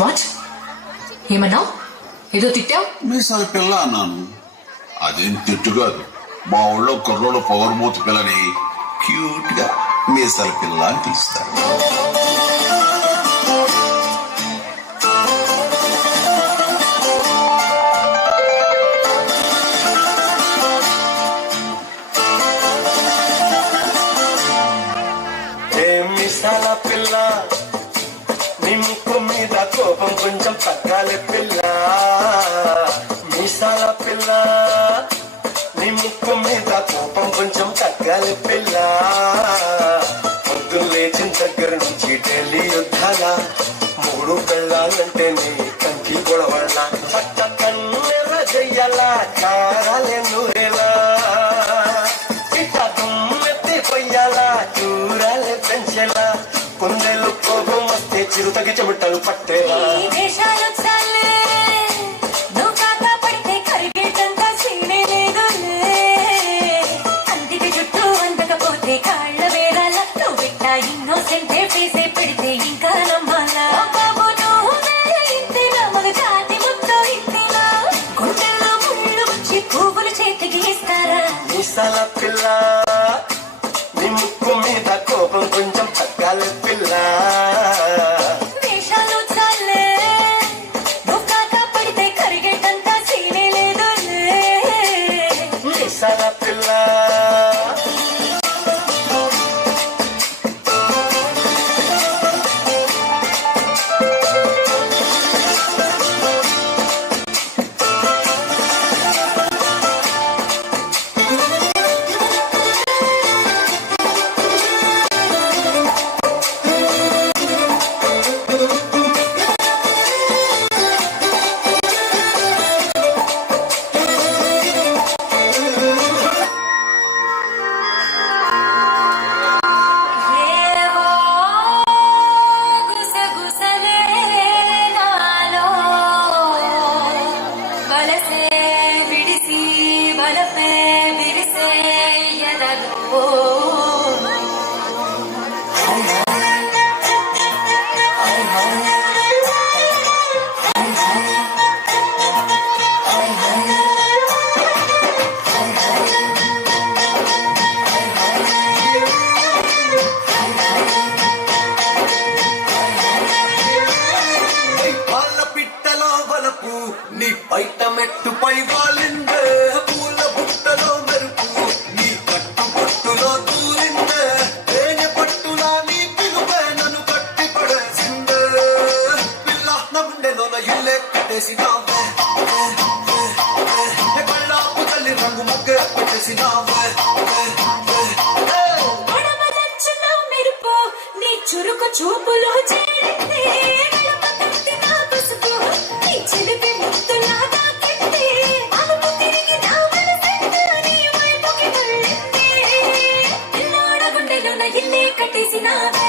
What ఏమన్నావు? ఏదో తిట్టావు? మీసాల పిల్ల అన్నాను. అదేం తిట్టు కాదు. మా ఊళ్ళో కుర్రోడు పొగరమూతి పిల్లని క్యూట్ గా మీసాల పిల్ల అని పిలుస్తారు. మీసాల పిల్ల నీ ముక్కు మీద కోపం కొంచెం తగ్గాలి పిల్ల. మీసాల పిల్ల నీ ముక్కు మీద కోపం కొంచెం తగ్గాలి పిల్ల. పొద్దున్న లేచిన దగ్గర నుంచి ఢిల్లీ యుద్ధాల 3 పెళ్ళాలంటే నీ కంకి గొడవల పట్ట కన్నెల చెయ్యాల కారాలే నూరేలా ఇట్ట దుమ్మెత్తి పొయ్యాల చూరాలే పెంచేలా కొందెలు కోపం వస్తే చిరుతకి చెమటలు పట్టేలా. మీసాల పిల్ల నీ ముక్కు మీద కోపం కొంచెం తగ్గాలి పిల్ల. మీసాల పిల్ల నీ బయట మెట్టుపై వాలిందే పూల బుట్టలో మెరుపు నీ కట్టు పట్టులో దూరిందే తేనె పట్టులా నీ పిలుపే నన్ను కట్టి పడేసిందే పిల్ల నా గుండెలో నా ఇల్లే కట్టేసినావే కళ్ళాపు తల్లి రంగు ముగ్గే పెట్టేసినావే. నీ చురుకు చూపులో చేరింది కట్టేసినావే.